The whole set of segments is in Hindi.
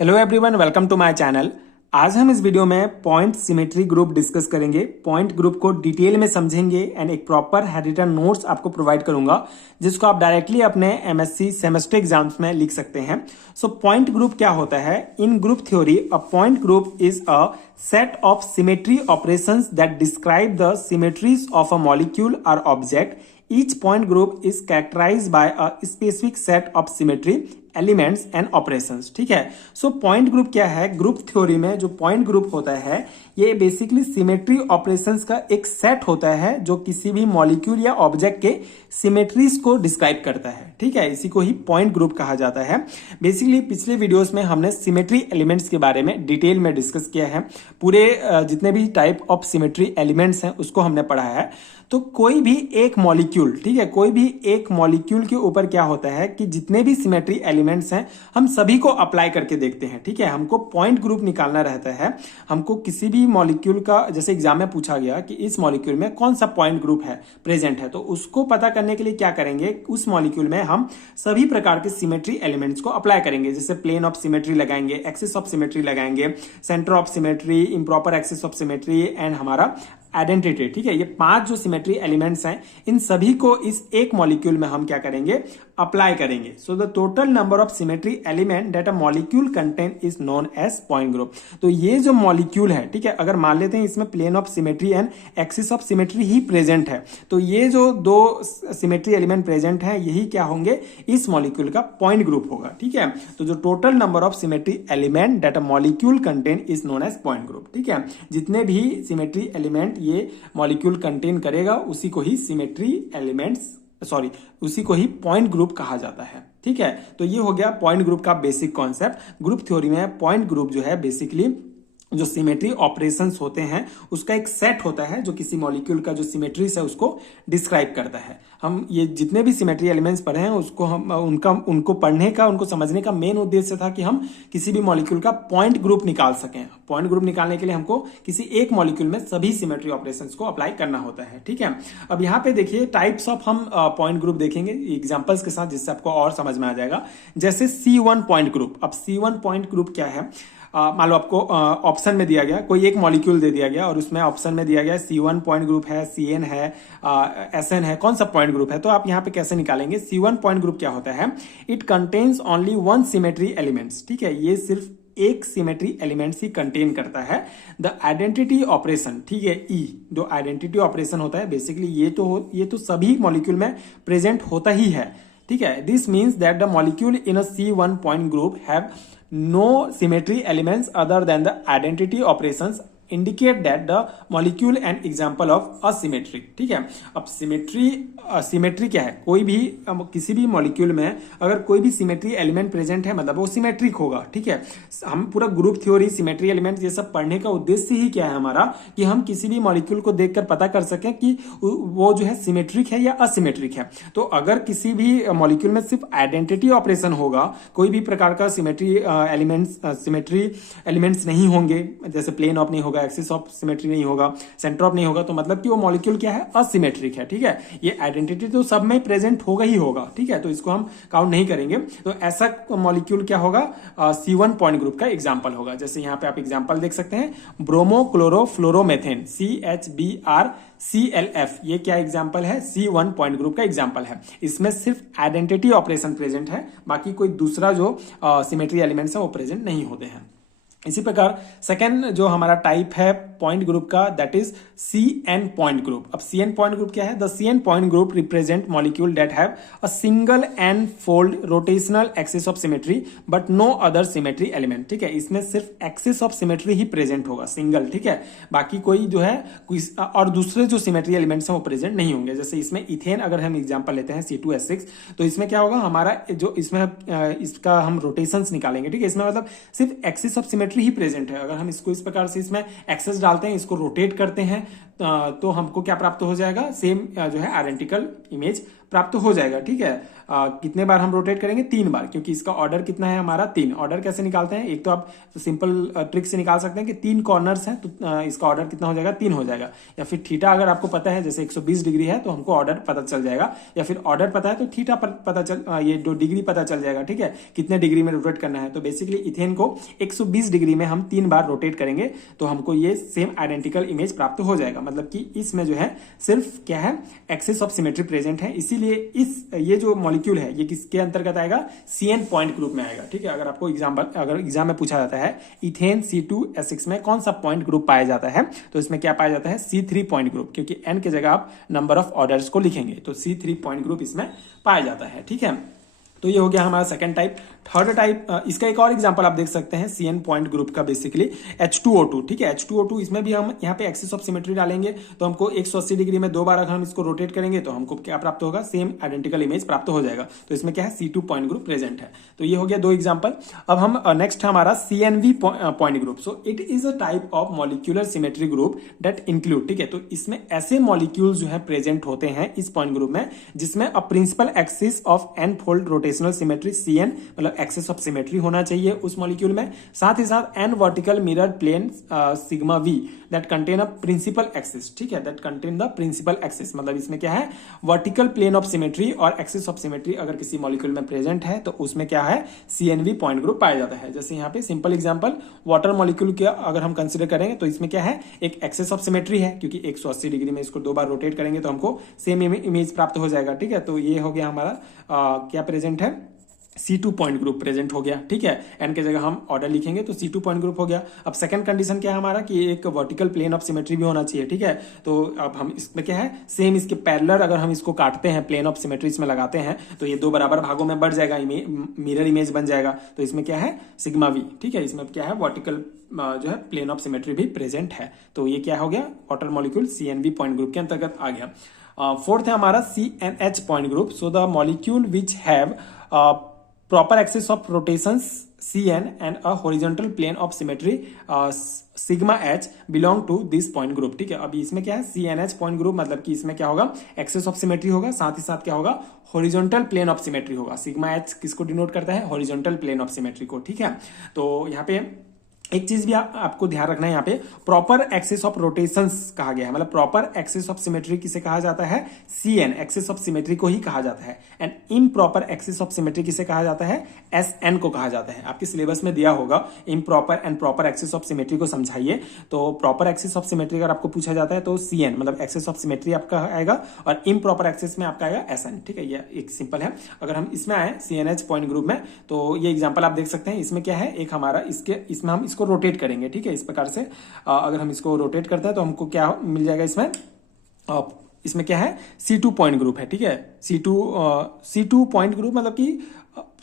Hello everyone, welcome to my channel. आज हम इस वीडियो में पॉइंट सिमेट्री ग्रुप डिस्कस करेंगे। पॉइंट ग्रुप को डिटेल में समझेंगे एंड एक प्रॉपर हैंड रिटन नोट्स आपको प्रोवाइड करूंगा जिसको आप डायरेक्टली अपने एमएससी सेमेस्टर एग्जाम्स में लिख सकते हैं। सो पॉइंट ग्रुप क्या होता है? In group theory a point group is a set of symmetry operations that describe the symmetries of a molecule or object. Each point group is characterized by a specific set of symmetry elements and operations. ठीक है। सो पॉइंट ग्रुप क्या है? ग्रुप थ्योरी में जो पॉइंट ग्रुप होता है ये बेसिकली सिमेट्री ऑपरेशंस का एक सेट होता है जो किसी भी मॉलिक्यूल या ऑब्जेक्ट के सिमेट्रीज को डिस्क्राइब करता है। ठीक है, इसी को ही पॉइंट ग्रुप कहा जाता है। बेसिकली पिछले वीडियोस में हमने सिमेट्री एलिमेंट्स के बारे में डिटेल में डिस्कस किया है। पूरे जितने भी टाइप ऑफ सिमेट्री एलिमेंट्स हैं उसको हमने पढ़ा है। तो कोई भी एक मॉलिक्यूल, ठीक है, कोई भी एक मॉलिक्यूल के ऊपर क्या होता है कि जितने भी सिमेट्री एलिमेंट्स हैं हम सभी को अप्लाई करके देखते हैं। ठीक है, हमको पॉइंट ग्रुप निकालना रहता है। हमको किसी भी मॉलिक्यूल का, जैसे एग्जाम में पूछा गया कि इस मॉलिक्यूल में कौन सा पॉइंट ग्रुप है प्रेजेंट है, तो उसको पता करने के लिए क्या करेंगे, उस मॉलिक्यूल में हम सभी प्रकार के सिमेट्री एलिमेंट्स को अप्लाई करेंगे। जैसे प्लेन ऑफ सिमेट्री लगाएंगे, एक्सिस ऑफ सिमेट्री लगाएंगे, centre of symmetry, improper axis of symmetry and हमारा आइडेंटिटी। ठीक है, ये 5 जो सिमेट्री एलिमेंट्स हैं इन सभी को इस एक मॉलिक्यूल में हम क्या करेंगे, अप्लाई करेंगे। So the total number of symmetry element that a molecule contain is known as point group. तो ये जो मॉलिक्यूल है, ठीक है, अगर मान लेते हैं इसमें plane of symmetry and axis of symmetry ही प्रेजेंट है, तो ये जो दो सिमेट्री एलिमेंट प्रेजेंट है यही क्या होंगे, इस मॉलिक्यूल का पॉइंट ग्रुप होगा। ठीक है, तो जो total number of symmetry element that a molecule contain is known as point group. ठीक है, जितने भी सिमेट्री एलिमेंट ये मॉलिक्यूल कंटेन करेगा उसी को ही सिमेट्री एलिमेंट्स उसी को ही पॉइंट ग्रुप कहा जाता है। ठीक है, तो ये हो गया पॉइंट ग्रुप का बेसिक कॉन्सेप्ट। ग्रुप थ्योरी में पॉइंट ग्रुप जो है बेसिकली जो सिमेट्री ऑपरेशंस होते हैं उसका एक सेट होता है जो किसी मॉलिक्यूल का जो सिमेट्रीज है उसको डिस्क्राइब करता है। हम ये जितने भी सिमेट्री एलिमेंट्स पढ़े हैं उसको हम उनको पढ़ने का, उनको समझने का मेन उद्देश्य था कि हम किसी भी मॉलिक्यूल का पॉइंट ग्रुप निकाल सकें। पॉइंट ग्रुप निकालने के लिए हमको किसी एक मॉलिक्यूल में सभी सिमेट्री ऑपरेशंस को अप्लाई करना होता है। ठीक है, अब यहाँ पे देखिए टाइप्स ऑफ हम पॉइंट ग्रुप देखेंगे एग्जाम्पल्स के साथ जिससे आपको और समझ में आ जाएगा। जैसे C1 पॉइंट ग्रुप। अब C1 पॉइंट ग्रुप क्या है? मान लो आपको ऑप्शन में दिया गया, कोई एक मॉलिक्यूल दे दिया गया और उसमें ऑप्शन में दिया गया C1 पॉइंट ग्रुप है, CN है, SN है, कौन सा पॉइंट ग्रुप है? तो आप यहाँ पे कैसे निकालेंगे? C1 पॉइंट ग्रुप क्या होता है? It contains only one symmetry elements. ठीक है, ये सिर्फ एक सिमेट्री एलिमेंट्स ही कंटेन करता है। द आइडेंटिटी ऑपरेशन, ठीक है, ई जो आइडेंटिटी ऑपरेशन होता है बेसिकली ये तो सभी मॉलिक्यूल में प्रेजेंट होता ही है। ठीक है, this means that the molecule in a C1 point group have no symmetry elements other than the identity operations indicate that the molecule an example of asymmetry। ठीक है, अब सिमेट्री क्या है? कोई भी किसी भी मॉलिक्यूल में अगर कोई भी सिमेट्री एलिमेंट प्रेजेंट है मतलब वो सिमेट्रिक होगा। ठीक है, हम पूरा ग्रुप थ्योरी, सिमेट्री एलिमेंट ये सब पढ़ने का उद्देश्य ही क्या है हमारा, कि हम किसी भी मॉलिक्यूल को देखकर पता कर सकें कि वो जो है सिमेट्रिक है या असिमेट्रिक है। तो अगर किसी भी मॉलिक्यूल में सिर्फ आइडेंटिटी ऑपरेशन होगा, कोई भी प्रकार का सिमेट्री एलिमेंट्स नहीं होंगे, जैसे प्लेन ऑफ नहीं होगा, एक्सिस ऑफ सिमेट्री नहीं होगा, सेंटर ऑफ नहीं होगा, तो मतलब कि वो मॉलिक्यूल क्या है, असिमेट्रिक है। ठीक है, ये आइडेंटिटी तो सब में प्रेजेंट होगा ही होगा। ठीक है, तो इसको हम काउंट नहीं करेंगे। तो ऐसा मॉलिक्यूल क्या होगा, C1 पॉइंट ग्रुप का एग्जांपल होगा। जैसे यहाँ पे आप एग्जांपल देख सकते हैं, ब्रोमोक्लोरोफ्लोरोमेथेन CHBrClF, ये क्या एग्जांपल है? C1 पॉइंट ग्रुप का एग्जांपल है। इसमें सिर्फ आइडेंटिटी ऑपरेशन प्रेजेंट है, बाकी कोई दूसरा जो सिमेट्री एलिमेंट्स है वो प्रेजेंट नहीं होते हैं। इसी प्रकार सेकेंड जो हमारा टाइप है पॉइंट ग्रुप का, that is CN point group. अब CN पॉइंट ग्रुप क्या है? The CN point group represent molecule that have a single N fold rotational axis of symmetry but no other symmetry element. ठीक है, इसमें सिर्फ एक्सिस ऑफ सिमेट्री ही प्रेजेंट होगा, सिंगल। ठीक है, बाकी कोई जो है और दूसरे जो सिमेट्री एलिमेंट्स हैं वो प्रेजेंट नहीं होंगे। जैसे इसमें इथेन अगर हम एग्जाम्पल लेते हैं C2H6, तो इसमें क्या होगा, हमारा जो इसमें इसका हम रोटेशंस निकालेंगे। ठीक है, इसमें मतलब सिर्फ एक्सिस ऑफ सिमेट्री ही प्रेजेंट है। अगर हम इसको इस प्रकार से इसमें एक्सेस डालते हैं, इसको रोटेट करते हैं, तो हमको क्या प्राप्त हो जाएगा, सेम जो है आइडेंटिकल इमेज प्राप्त हो जाएगा। ठीक है, कितने बार हम रोटेट करेंगे, 3 बार, क्योंकि इसका ऑर्डर कितना है हमारा 3। ऑर्डर कैसे निकालते हैं, एक तो आप सिंपल ट्रिक से निकाल सकते हैं कि 3 कॉर्नर्स हैं तो इसका ऑर्डर कितना हो जाएगा, 3 हो जाएगा। या फिर थीटा अगर आपको पता है, जैसे 120 डिग्री है तो हमको ऑर्डर पता चल जाएगा, या फिर ऑर्डर पता है तो थीटा पता चल ये जो डिग्री पता चल जाएगा। ठीक है, कितने डिग्री में रोटेट करना है। तो बेसिकली इथेन को 120 डिग्री में हम 3 बार रोटेट करेंगे तो हमको ये सेम आइडेंटिकल इमेज प्राप्त हो जाएगा। मतलब कि इसमें जो है सिर्फ क्या है, एक्सिस ऑफ सिमेट्री प्रेजेंट है, इसीलिए ये जो मॉलिक्यूल है ये किसके अंतर्गत आएगा, CN पॉइंट ग्रुप में आएगा। ठीक है, अगर आपको एग्जाम में पूछा जाता है इथेन C2H6 में कौन सा पॉइंट ग्रुप पाया जाता है, तो इसमें क्या पाया जाता है, C3 पॉइंट ग्रुप, क्योंकि N के जगह आप नंबर ऑफ ऑर्डर्स को लिखेंगे तो C3 पॉइंट ग्रुप इसमें पाया जाता है। ठीक है, तो ये हो गया हमारा सेकंड टाइप। थर्ड टाइप, इसका एक और एग्जांपल आप देख सकते हैं CN पॉइंट ग्रुप का, बेसिकली H2O2। ठीक है, H2O2 इसमें भी हम यहाँ पे एक्सिस ऑफ सिमेट्री डालेंगे तो हमको 180 डिग्री में 2 बार अगर हम इसको रोटेट करेंगे तो हमको क्या प्राप्त होगा, सेम आइडेंटिकल इमेज प्राप्त हो जाएगा। तो इसमें क्या है, C2 पॉइंट ग्रुप प्रेजेंट है। तो ये हो गया 2 एग्जाम्पल। अब हम नेक्स्ट है हमारा CNV point group. So it is a type of molecular symmetry group that include, ठीक है, तो इसमें ऐसे मॉलिक्यूल जो है प्रेजेंट होते हैं इस पॉइंट ग्रुप में जिसमें a principal axis of n fold rotational symmetry CN, मतलब एक्सिस ऑफ सिमेट्री होना चाहिए उस मॉलिक्यूल में, साथ ही साथ n vertical mirror plane sigma V that contain a principal axis. ठीक है, that contain the principal axis, मतलब इसमें क्या है, वर्टिकल प्लेन ऑफ सिमेट्री और एक्सिस ऑफ सिमेट्री अगर किसी मॉलिक्यूल में प्रेजेंट है तो उसमें क्या है, CNV पॉइंट ग्रुप पाया जाता है। जैसे यहाँ पे सिंपल एग्जांपल वाटर मॉलिक्यूल के अगर हम कंसीडर करेंगे तो इसमें क्या है, एक एक्सिस ऑफ सिमेट्री है, क्योंकि 180 डिग्री में इसको 2 बार रोटेट करेंगे तो हमको सेम इमेज प्राप्त हो जाएगा। ठीक है, तो ये हो गया हमारा क्या प्रेजेंट है, C2 पॉइंट ग्रुप प्रेजेंट हो गया। ठीक है, n के जगह हम ऑर्डर लिखेंगे तो C2 पॉइंट ग्रुप हो गया। अब सेकंड कंडीशन क्या है हमारा, कि एक वर्टिकल प्लेन ऑफ सिमेट्री भी होना चाहिए। ठीक है, तो अब हम इसमें क्या है, सेम इसके पैरेलल अगर हम इसको काटते हैं, प्लेन ऑफ सिमेट्री इसमें लगाते हैं तो ये 2 बराबर भागों में बढ़ जाएगा, मिरर इमेज बन जाएगा। तो इसमें क्या है, सिग्मा V। ठीक है, इसमें क्या है, वर्टिकल जो है प्लेन ऑफ सिमेट्री भी प्रेजेंट है। तो ये क्या हो गया, water molecule CNV point group के अंतर्गत आ गया। फोर्थ है हमारा CNH point group. So the molecule which have proper axis of rotations CN and a horizontal plane of symmetry sigma H belong to this point group। ठीक है, अभी इसमें क्या है, CNH पॉइंट ग्रुप, मतलब कि इसमें क्या होगा, एक्सिस ऑफ सिमेट्री होगा, साथ ही साथ क्या होगा, हॉरिजॉन्टल प्लेन ऑफ सिमेट्री होगा। सिग्मा H किसको डिनोट करता है, हॉरिजॉन्टल प्लेन ऑफ सिमेट्री को। ठीक है, तो यहाँ पे एक चीज भी आपको ध्यान रखना है, यहाँ पे प्रॉपर एक्सिस ऑफ रोटेशंस कहा गया है, मतलब प्रॉपर एक्सिस ऑफ सिमेट्री किसे कहा जाता है, CN एक्सिस ऑफ सिमेट्री को ही कहा जाता है। And improper axis of symmetry किसे कहा जाता है, SN को कहा जाता है। आपके सिलेबस में दिया होगा improper and proper axis of symmetry को समझाइए। तो प्रॉपर एक्सिस ऑफ सिमेट्री अगर आपको पूछा जाता है तो CN मतलब एक्सिस ऑफ सिमेट्री आपका आएगा, और इम्प्रॉपर एक्सिस में आपका आएगा SN। ठीक है, ये एक सिंपल है। अगर हम इसमें आए CNH पॉइंट ग्रुप में, तो ये एग्जाम्पल आप देख सकते हैं। इसमें क्या है, एक हमारा इसमें हम इसको रोटेट करेंगे। ठीक है, इस प्रकार से अगर हम इसको रोटेट करते हैं तो हमको क्या मिल जाएगा, इसमें क्या है, C2 पॉइंट ग्रुप है। ठीक है, C2 पॉइंट ग्रुप मतलब कि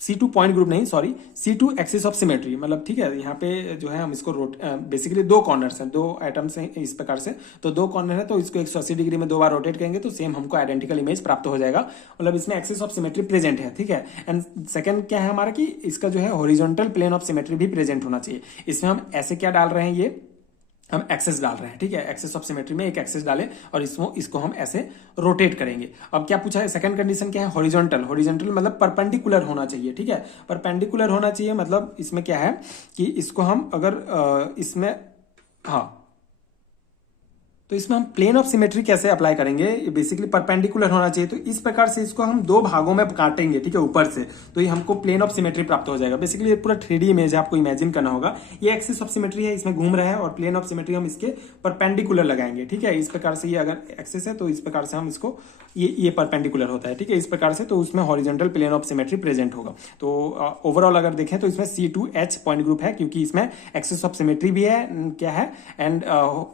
C2 पॉइंट ग्रुप नहीं, sorry, C2 axis of symmetry, मतलब ठीक है, यहाँ पे जो है हम इसको बेसिकली 2 कॉर्नर्स हैं, 2 एटम्स हैं इस प्रकार से, तो 2 कॉर्नर है तो इसको 180 डिग्री में 2 बार रोटेट करेंगे तो सेम हमको आइडेंटिकल इमेज प्राप्त हो जाएगा, मतलब इसमें एक्सिस ऑफ सिमेट्री प्रेजेंट है। ठीक है, एंड सेकंड क्या है हमारा, कि इसका जो है हॉरिजॉन्टल प्लेन ऑफ सिमेट्री भी प्रेजेंट होना चाहिए। इसमें हम ऐसे क्या डाल रहे हैं, ये हम एक्सेस डाल रहे हैं। ठीक है, एक्सेस ऑफ सिमेट्री में एक एक्सेस डाले और इसको हम ऐसे रोटेट करेंगे। अब क्या पूछा है, सेकंड कंडीशन क्या है, हॉरिजॉन्टल। हॉरिजॉन्टल मतलब परपेंडिकुलर होना चाहिए। ठीक है, परपेंडिकुलर होना चाहिए, मतलब इसमें क्या है कि इसको हम अगर इसमें, हाँ, तो इसमें हम प्लेन ऑफ सिमेट्री कैसे अप्लाई करेंगे, बेसिकली परपेंडिकुलर होना चाहिए। तो इस प्रकार से इसको हम 2 भागों में काटेंगे। ठीक है, ऊपर से, तो ये हमको प्लेन ऑफ सिमेट्री प्राप्त हो जाएगा। बेसिकली ये पूरा 3D इमेज है, आपको इमेजिन करना होगा। ये एक्सिस ऑफ सिमेट्री है, इसमें घूम रहा है, और प्लेन ऑफ सिमेट्री हम इसके परपेंडिकुलर लगाएंगे। ठीक है, इस प्रकार से ये अगर एक्सिस है तो इस प्रकार से हम इसको, ये परपेंडिकुलर होता है। ठीक है, इस प्रकार से, तो उसमें horizontal plane of symmetry present होगा। तो ओवरऑल अगर देखें तो इसमें C2H पॉइंट ग्रुप है, क्योंकि इसमें एक्सिस ऑफ सिमेट्री भी है, क्या है, and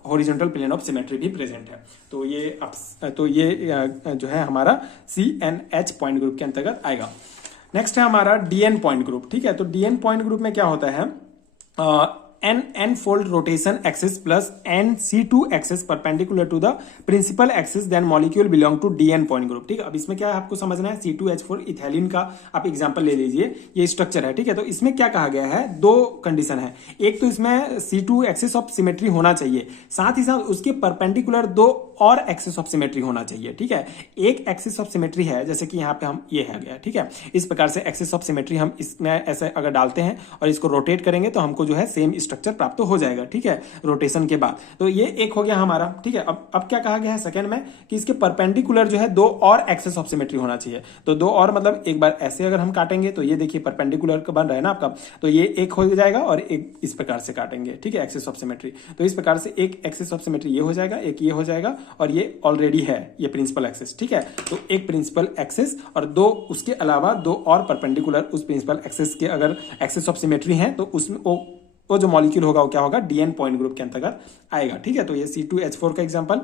horizontal plane of symmetry भी प्रेजेंट है। तो ये जो है हमारा CNH पॉइंट ग्रुप के अंतर्गत आएगा। नेक्स्ट है हमारा DN पॉइंट ग्रुप। ठीक है, तो DN पॉइंट ग्रुप में क्या होता है, n fold rotation axis plus n c2 axis perpendicular to the principal axis then molecule belong to dn point group। ठीक है, अब इसमें क्या है आपको समझना है, C2H4 इथैलिन का आप एग्जांपल ले लीजिए, ये स्ट्रक्चर है। ठीक है, तो इसमें क्या कहा गया है, दो कंडीशन है, एक तो इसमें C2 एक्सिस ऑफ सिमेट्री होना चाहिए, साथ ही साथ उसके परपेंडिकुलर दो और एक्सिस ऑफ सिमेट्री होना चाहिए। ठीक है, एक एक्सिस ऑफ सिमेट्री है जैसे कि यहाँ पे हम ये है गया। ठीक है, इस प्रकार से एक्सिस ऑफ सिमेट्री हम इसमें ऐसे अगर डालते हैं और इसको रोटेट करेंगे तो हमको जो है सेम स्ट्रक्चर प्राप्त हो जाएगा। ठीक है, रोटेशन के बाद तो ये एक हो गया हमारा। ठीक है, अब क्या कहा गया है सेकंड में कि इसके परपेंडिकुलर जो है दो और एक्सिस ऑफ सिमेट्री होना चाहिए। तो दो और मतलब एक बार ऐसे अगर हम काटेंगे तो ये देखिए परपेंडिकुलर का बन रहा है ना आपका, तो ये एक हो जाएगा और एक इस प्रकार से काटेंगे। ठीक है, एक्सिस ऑफ सिमेट्री, तो इस प्रकार से एक एक्सिस ऑफ सिमेट्री ये हो जाएगा, एक ये हो जाएगा और ये ऑलरेडी है ये प्रिंसिपल एक्सिस। ठीक है, तो एक प्रिंसिपल एक्सिस और दो उसके अलावा दो और परपेंडिकुलर उस प्रिंसिपल एक्सिस के अगर एक्सिस ऑफ सिमेट्री हैं तो उसमें वो जो मॉलिक्यूल होगा वो क्या होगा, डीएन पॉइंट ग्रुप के अंतर्गत आएगा। ठीक है, तो ये C2H4 का एग्जांपल।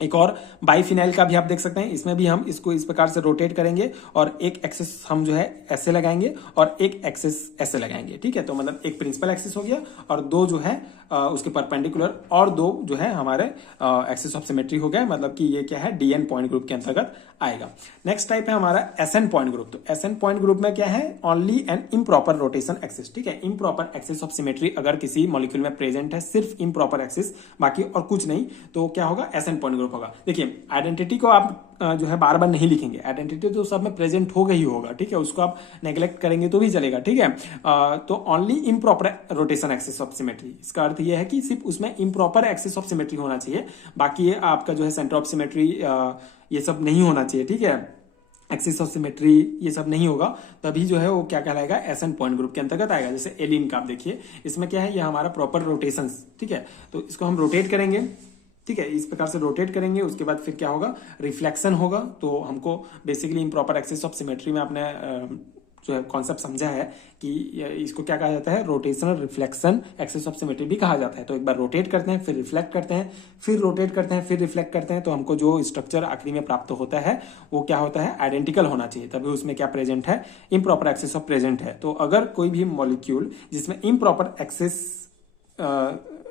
एक और बाइफिनाइल का भी आप देख सकते हैं, इसमें भी हम इसको इस प्रकार से रोटेट करेंगे और एक एक्सिस हम जो है ऐसे लगाएंगे और एक एक्सिस ऐसे लगाएंगे। ठीक है, तो मतलब एक प्रिंसिपल एक्सिस हो गया और दो जो है उसके परपेंडिकुलर और दो जो है हमारे एक्सिस ऑफ सिमेट्री हो गया, मतलब कि ये क्या है, डीएन पॉइंट ग्रुप के अंतर्गत आएगा। नेक्स्ट टाइप है हमारा एसएन पॉइंट ग्रुप। तो एसएन पॉइंट ग्रुप में क्या है, only an improper rotation axis. ठीक है, इम्प्रॉपर एक्सिस ऑफ सिमेट्री अगर किसी मॉलिक्यूल में प्रेजेंट है, सिर्फ इम्प्रॉपर एक्सिस बाकी और कुछ नहीं, तो क्या होगा, एसएन पॉइंट ग्रुप होगा। देखिए आइडेंटिटी को आप जो है बार बार नहीं लिखेंगे, आइडेंटिटी तो सब में प्रेजेंट होगा ही होगा। ठीक है, उसको आप नेग्लेक्ट करेंगे तो भी चलेगा। ठीक है, तो only improper rotation axis of symmetry, इसका अर्थ ये है कि सिर्फ उसमें इम्प्रॉपर एक्सिस ऑफ सिमेट्री होना चाहिए, बाकी ये आपका जो है सेंटर ऑफ सिमेट्री ये सब नहीं होना चाहिए। ठीक है, एक्सिस ऑफ सिमेट्री ये सब नहीं होगा, तभी जो है वो क्या कहलाएगा, एसएन पॉइंट ग्रुप के अंतर्गत आएगा। जैसे एलिन का आप देखिए, इसमें क्या है, ये हमारा प्रॉपर रोटेशन। ठीक है, तो इसको हम रोटेट करेंगे। ठीक है, इस प्रकार से रोटेट करेंगे, उसके बाद फिर क्या होगा, रिफ्लेक्शन होगा। तो हमको basically improper axis of symmetry में आपने जो है कॉन्सेप्ट समझा है कि इसको क्या कहा जाता है, rotational reflection axis of symmetry भी कहा जाता है। तो एक बार रोटेट करते हैं, फिर रिफ्लेक्ट करते हैं, फिर रोटेट करते हैं, फिर रिफ्लेक्ट करते हैं, तो हमको जो स्ट्रक्चर आखिरी में प्राप्त होता है वो क्या होता है, आइडेंटिकल होना चाहिए, तभी उसमें क्या प्रेजेंट है, इम्प्रॉपर एक्सिस ऑफ प्रेजेंट है। तो अगर कोई भी मॉलिक्यूल जिसमें improper axis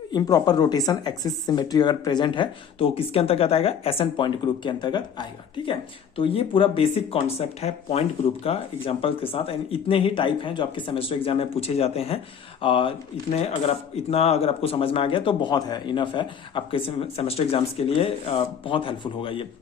improper rotation axis symmetry अगर प्रेजेंट है तो किसके अंतर्गत आएगा, एसएन पॉइंट ग्रुप के अंतर्गत आएगा। ठीक है, तो ये पूरा बेसिक कॉन्सेप्ट है पॉइंट ग्रुप का एग्जांपल के साथ। एंड इतने ही टाइप हैं जो आपके सेमेस्टर एग्जाम में पूछे जाते हैं। इतना अगर आपको समझ में आ गया तो बहुत है, इनफ है आपके सेमेस्टर एग्जाम्स के लिए, बहुत हेल्पफुल होगा ये।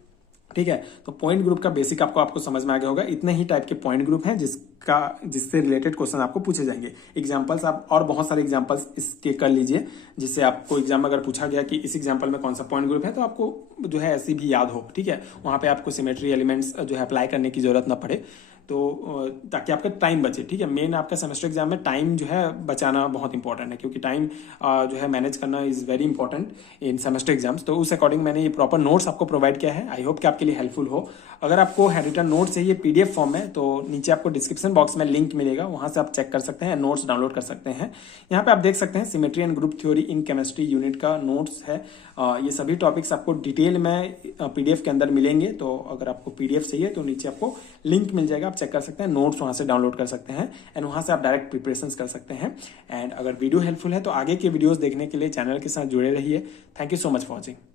ठीक है, तो पॉइंट ग्रुप का बेसिक आपको समझ में आ गया होगा। इतने ही टाइप के पॉइंट ग्रुप हैं जिससे रिलेटेड क्वेश्चन आपको पूछे जाएंगे। एग्जांपल्स आप और बहुत सारे एग्जांपल्स इसके कर लीजिए, जिससे आपको एग्जाम में अगर पूछा गया कि इस एग्जांपल में कौन सा पॉइंट ग्रुप है तो आपको जो है ऐसी भी याद हो। ठीक है, वहां पे आपको सिमेट्री एलिमेंट्स जो है अप्लाई करने की जरूरत ना पड़े, तो ताकि आपका टाइम बचे। ठीक है, मेन आपका सेमेस्टर एग्जाम में टाइम जो है बचाना बहुत इंपॉर्टेंट है, क्योंकि टाइम जो है मैनेज करना is very important in semester exams. तो उस अकॉर्डिंग मैंने ये प्रॉपर नोट्स आपको प्रोवाइड किया है। आई होप कि आपके लिए हेल्पफुल हो। अगर आपको हैंड रिटन नोट चाहिए पीडीएफ फॉर्म में तो नीचे आपको डिस्क्रिप्शन बॉक्स में लिंक मिलेगा, वहां से आप चेक कर सकते हैं, नोट्स डाउनलोड कर सकते हैं। यहाँ पे आप देख सकते हैं symmetry and group theory in chemistry unit का नोट्स है। ये सभी टॉपिक्स आपको डिटेल में पीडीएफ के अंदर मिलेंगे, तो अगर आपको पीडीएफ चाहिए तो नीचे आपको लिंक मिल जाएगा, आप चेक कर सकते हैं, नोट्स वहां से डाउनलोड कर सकते हैं एंड वहां से आप डायरेक्ट प्रिपरेशन कर सकते हैं। एंड अगर वीडियो हेल्पफुल है तो आगे के वीडियोस देखने के लिए चैनल के साथ जुड़े रहिए। Thank you so much for watching.